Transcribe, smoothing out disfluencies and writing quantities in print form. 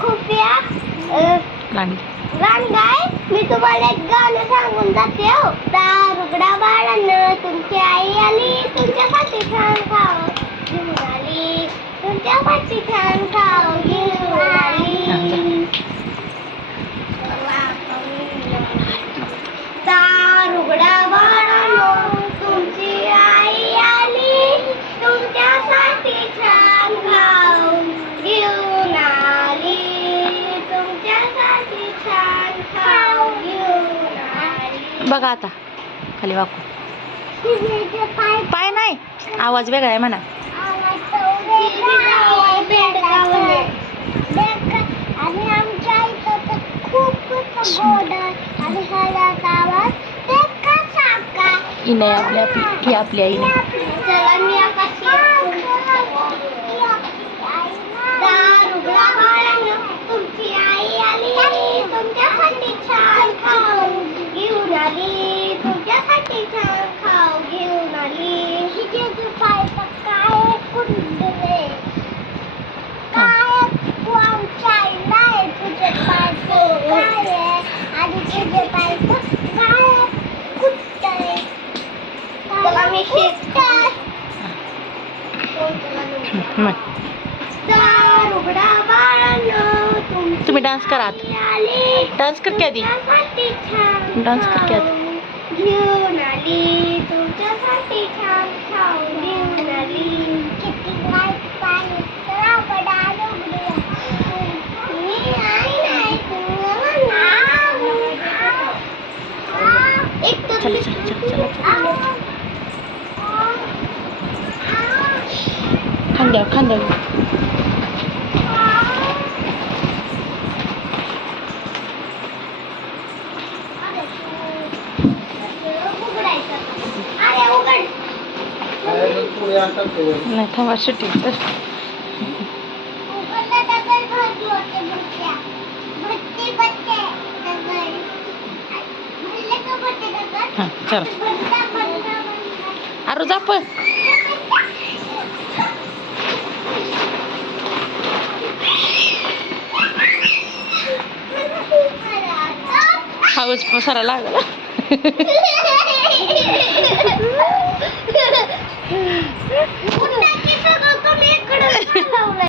खुफिया गाणी गाणं गाय. मी तुम्हाला एक गाणं सांगून जाते हो. दारुगडा बाळानं तुमची आई आली, तुमच्यासाठी छान खाऊ घेऊन आली, तुमच्यासाठी छान खाऊ घेऊन आली. दारुगडा बाळानं तुमची आई आली, तुमच्यासाठी छान खाऊ घेऊन आली, तुमच्यासाठी छान खाऊ घेऊन आली. बघा आता खाली वाकू. पाय नाही, आवाज वेगळा आहे म्हणा. आणि आमच्या इथं तर खूपच गोड आणि हळद आवाज ते कसा का ही नाही ही आपली आई नाही. चला मी दारुगडा बाळानं तुमची आई आली, तुमच्यासाठी छान खाऊ घेऊन आली, तुमच्यासाठी छान खाऊ घेऊन आली. हिचे पाय काय कुंडले काय नाही, तुझे पाय काय आणि तुझे पाय काय कुठे. चला मी दारुगडा बाळानं तुम्ही डान्स करा आता. आली, डान्स कर की आधी. तुमच्यासाठी छान डान्स कर की आधी. खाऊ घेऊन आली, तुमच्यासाठी छान खाऊ घेऊन आली. किती वाईट पाणी चला बडा डोंगरी. मी आई नाही एक तर चला चला चला चला खांद्यावर खांद्यावर. नाही थांबा शूटिंग तर. हां चला अरे जा पण. हाऊस पसारा लागला.